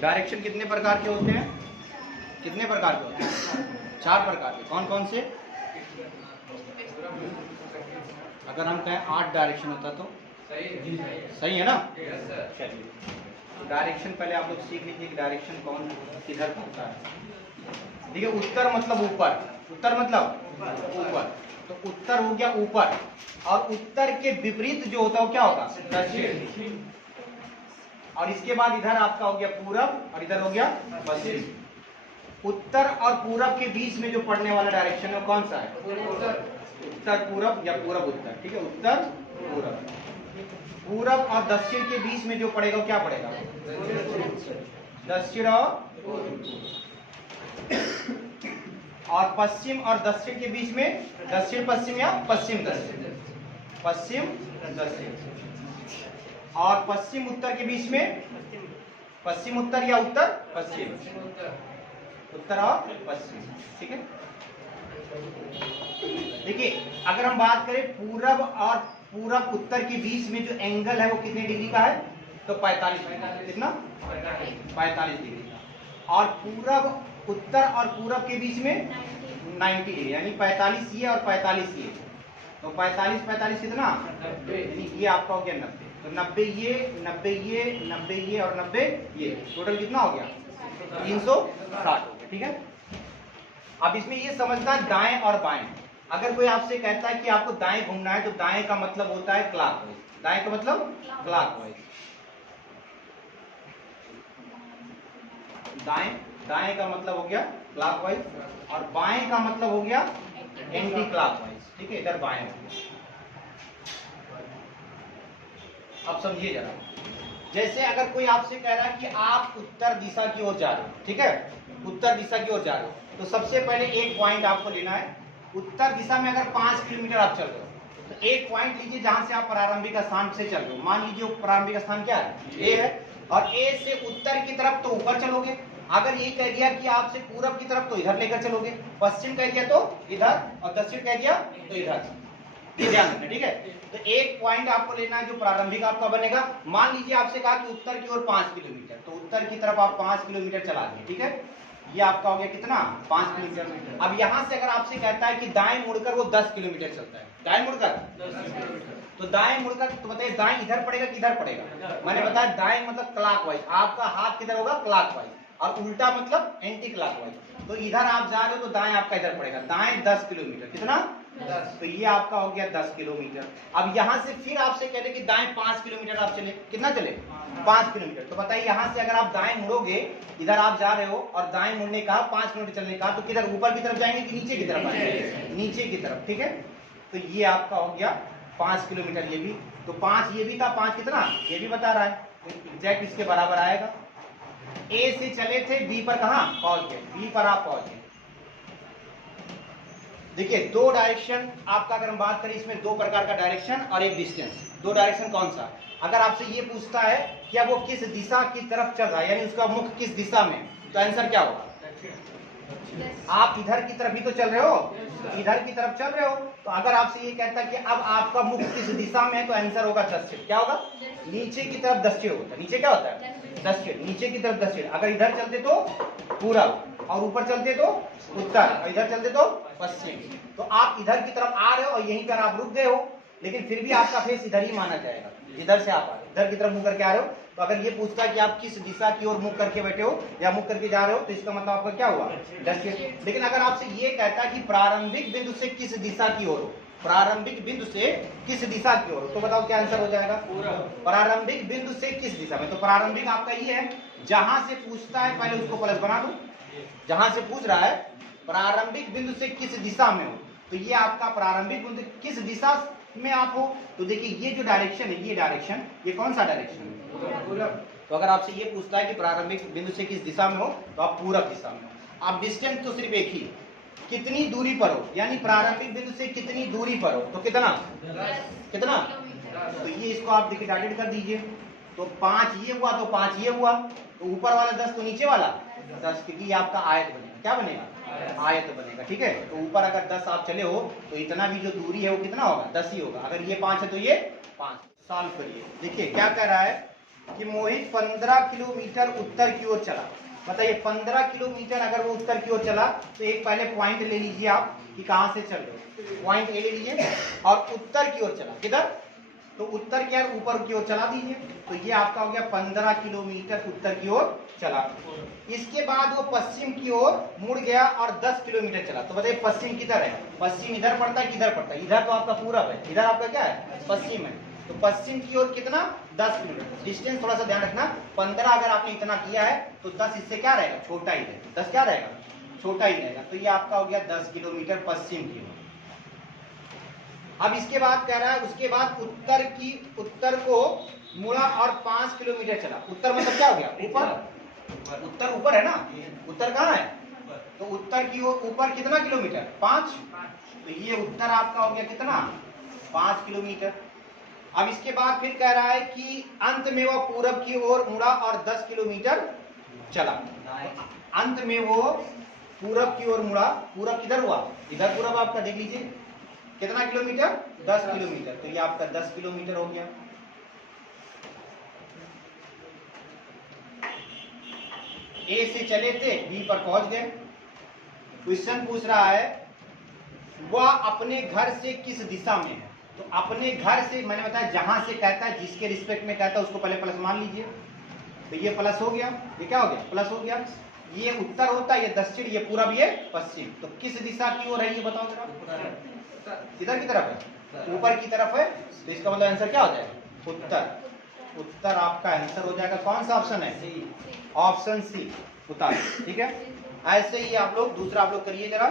Direction कितने प्रकार के होते हैं? कितने प्रकार के होते हैं? 4 प्रकार के। कौन कौन से? अगर हम कहें 8 डायरेक्शन होता तो सही है ना? चलिए डायरेक्शन पहले आप लोग सीख लीजिए कि डायरेक्शन कौन किधर होता है। देखिए उत्तर मतलब ऊपर, उत्तर मतलब ऊपर, तो उत्तर हो गया ऊपर, और उत्तर के विपरीत जो होता है वो क्या होगा? दक्षिण। और इसके बाद इधर आपका हो गया पूरब, और इधर हो गया पश्चिम। उत्तर और पूरब के बीच में जो पड़ने वाला डायरेक्शन है वो कौन सा है? उत्तर पूरब या पूरब उत्तर। ठीक है, उत्तर पूरब। पूरब और दक्षिण के बीच में जो पड़ेगा वो क्या पड़ेगा? दक्षिण। और पश्चिम और दक्षिण के बीच में दक्षिण पश्चिम या पश्चिम दक्षिण? पश्चिम दक्षिण। और पश्चिम उत्तर के बीच में पश्चिम उत्तर या उत्तर पश्चिम? उत्तर और पश्चिम। ठीक है, देखिए अगर हम बात करें पूरब और पूरब उत्तर के बीच में जो एंगल है वो कितने डिग्री का है? तो 45। कितना? 45 डिग्री का। और पूरब उत्तर और पूरब के बीच में 90 डिग्री, यानी 45 ये और 45 ये, तो 45 45 कितना? यानी ये आपका हो गया 90। तो 90 ये 90 ये 90 ये और 90 ये, टोटल कितना हो गया? 360। ठीक है, अब इसमें ये समझना दाएं और बाएं। अगर कोई आपसे कहता है कि आपको दाएं घूमना है तो दाएं का मतलब होता है क्लॉकवाइज। दाएं का मतलब क्लॉकवाइज। दाएं का मतलब हो गया क्लॉकवाइज, और बाएं का मतलब हो गया एंटी क्लॉकवाइज। ठीक है, इधर बाएं हो गया। अब समझिए जरा, जैसे अगर कोई आपसे कह रहा है कि आप उत्तर दिशा की ओर जा रहे हो, ठीक है, उत्तर दिशा की ओर जा रहे हो, तो सबसे पहले एक पॉइंट आपको लेना है। उत्तर दिशा में अगर 5 किलोमीटर आप चल रहे हो तो एक पॉइंट लीजिए जहां से आप प्रारंभिक स्थान से चल रहे हो। मान लीजिए प्रारंभिक स्थान क्या है? ए है, और ए से उत्तर की तरफ तो ऊपर चलोगे। अगर ये कह दिया कि आपसे पूरब की तरफ तो इधर लेकर चलोगे, पश्चिम कह दिया तो इधर, और दक्षिण कह दिया तो इधर। ये ध्यान रखना। ठीक है, तो एक पॉइंट आपको लेना है जो प्रारंभिक आपका बनेगा। मान लीजिए आपसे कहा कि उत्तर की ओर 5 किलोमीटर, तो उत्तर की तरफ आप 5 किलोमीटर चला दिए। ठीक है, ये आपका हो गया कितना? 5 किलोमीटर। अब यहां से अगर आपसे कहता है कि दाएं मुड़कर वो 10 किलोमीटर चलता है, दाएं मुड़कर 10, तो दाएं मुड़कर, तो बताइए दाएं इधर पड़ेगा कि इधर पड़ेगा? मैंने बताया दाएं मतलब क्लॉकवाइज, आपका हाथ किधर होगा? क्लॉकवाइज, और उल्टा मतलब एंटी क्लॉकवाइज। तो इधर आप जा रहे हो तो दाएं आपका इधर पड़ेगा। दाएं 10 किलोमीटर, कितना? 10। तो ये आपका हो गया 10 किलोमीटर। अब यहाँ से फिर आपसे कह रहे कि दाएं 5 किलोमीटर आप चले, कितना चले? 5 किलोमीटर। तो बताइए यहाँ से अगर आप दाएं मुड़ोगे, इधर आप जा रहे हो और दाएं मुड़ने का 5 किलोमीटर चलने का, तो किधर? ऊपर की तरफ जाएंगे कि नीचे की तरफ आएंगे? नीचे की तरफ। ठीक है, तो ये आपका हो गया 5 किलोमीटर। ये भी तो 5 ये भी था, 5 कितना? ये भी बता रहा है, तो एग्जैक्ट इसके बराबर आएगा। ए से चले थे, बी पर कहां पहुंच गए? बी पर आप पहुंच गए। देखिए दो डायरेक्शन आपका, अगर हम बात करें इसमें 2 प्रकार का डायरेक्शन और एक डिस्टेंस। 2 डायरेक्शन कौन सा? अगर आपसे ये पूछता है कि अब वो किस दिशा की तरफ चल रहा है, यानी उसका मुख किस दिशा में, तो आंसर क्या होगा? आप इधर की तरफ ही तो चल रहे हो, तो इधर की तरफ चल रहे हो। तो अगर आपसे ये कहता है कि अब आपका मुख किस दिशा में है, तो आंसर होगा दक्षिण। क्या होगा? नीचे की तरफ दक्षिण होता है। नीचे क्या होता है? दक्षिण। नीचे की तरफ दक्षिण। अगर इधर चलते तो पूरब, और ऊपर चलते तो उत्तर, और इधर चलते तो पश्चिम। तो आप इधर की तरफ आ रहे हो और यहीं पर आप रुक गए हो, लेकिन फिर भी आपका फेस इधर ही माना जाएगा, इधर से आप आ रहे हो, इधर की तरफ मुंह करके आ रहे हो। तो अगर ये पूछता है कि आप किस दिशा की ओर मुंह करके बैठे हो या मुंह करके जा रहे हो, तो इसका मतलब आपका क्या हुआ? दक्षिण। लेकिन अगर आपसे ये कहता है कि प्रारंभिक बिंदु से किस दिशा की ओर हो, प्रारंभिक बिंदु से किस दिशा की ओर, तो बताओ क्या आंसर हो जाएगा? प्रारंभिक बिंदु से किस दिशा में, तो प्रारंभिक आपका ये है, जहां से पूछता है पहले उसको प्लस बना दो। जहां से पूछ रहा है प्रारंभिक बिंदु से किस दिशा में हो, तो ये आपका प्रारंभिक बिंदु किस दिशा में आप हो। तो देखिए ये जो डायरेक्शन है, ये डायरेक्शन, ये कौन सा डायरेक्शन है? तो अगर आपसे ये पूछता है कि प्रारंभिक बिंदु से किस दिशा में हो, तो आप पूरब दिशा में हो। आप डिस्टेंस तो सिर्फ एक ही, कितनी दूरी पर हो, यानी प्रारंभिक बिंदु से कितनी दूरी पर हो, तो कितना? कितना? तो ये इसको आप देखिए डाइवाइड कर दीजिए, तो 5 ये हुआ, तो 5 ये हुआ, तो ऊपर वाला 10 तो नीचे वाला 10, क्योंकि ये आपका आयत बनेगा। क्या बनेगा? आयत बनेगा। ठीक है, तो ऊपर अगर 10 आप चले हो तो इतना भी जो दूरी है वो कितना होगा? 10 ही होगा। अगर ये 5 है तो ये 5। सॉल्व करिए। देखिए क्या कह रहा है, कि मोहित 15 किलोमीटर उत्तर की ओर चला। बताइए 15 किलोमीटर अगर वो उत्तर की ओर चला तो एक पहले पॉइंट ले लीजिए आप कि कहां से चल रहे हो, पॉइंट ए ले लीजिए और उत्तर की ओर चला। किधर? तो उत्तर की ओर ऊपर की ओर चला दीजिए। तो ये आपका हो गया 15 किलोमीटर उत्तर की ओर चला। इसके बाद वो पश्चिम की ओर मुड़ गया और 10 किलोमीटर चला। तो बताइए पश्चिम किधर है? पश्चिम इधर पड़ता है किधर पड़ता है? इधर तो आपका पूरब है, इधर आपका क्या है? पश्चिम है। तो पश्चिम की ओर कितना? 10 किलोमीटर। डिस्टेंस थोड़ा सा ध्यान रखना, 15 अगर आपने इतना किया है तो 10 इससे क्या रहेगा? छोटा ही रहेगा। 10 क्या रहेगा? छोटा ही रहेगा। तो ये आपका हो गया 10 किलोमीटर पश्चिम की ओर। अब इसके बाद कह रहा है उसके बाद उत्तर को मुड़ा और 5 किलोमीटर चला। उत्तर मतलब क्या हो गया? ऊपर। उत्तर ऊपर है ना? उत्तर कहाँ है? तो उत्तर की ओर ऊपर कितना किलोमीटर? 5। तो ये उत्तर आपका हो गया कितना? 5 किलोमीटर। अब इसके बाद फिर कह रहा है कि अंत में वो पूरब की ओर मुड़ा और 10 किलोमीटर चला। अंत में वो पूरब की ओर मुड़ा। पूरब किधर हुआ? इधर पूरब आपका देख लीजिए कितना किलोमीटर? 10 किलोमीटर। तो ये आपका 10 किलोमीटर हो गया। ए से चले थे, बी पर पहुंच गए। क्वेश्चन पूछ रहा है वह अपने घर से किस दिशा में है। तो अपने घर से मैंने बताया जहां से कहता है, जिसके रिस्पेक्ट में कहता है उसको पहले प्लस मान लीजिए। तो ये प्लस हो गया, ये क्या हो गया? प्लस हो गया। ये उत्तर होता है, ये दक्षिण, ये पूरब, ये पश्चिम। तो किस दिशा की ओर है ये बताओ जरा। किधर की तरफ है? ऊपर की तरफ है। तो इसका मतलब आंसर क्या हो जाएगा? उत्तर। उत्तर आपका आंसर हो जाएगा। कौन सा ऑप्शन है? ऑप्शन सी, उत्तर। ठीक है। ऐसे ही आप लोग दूसरा आप लोग करिए जरा।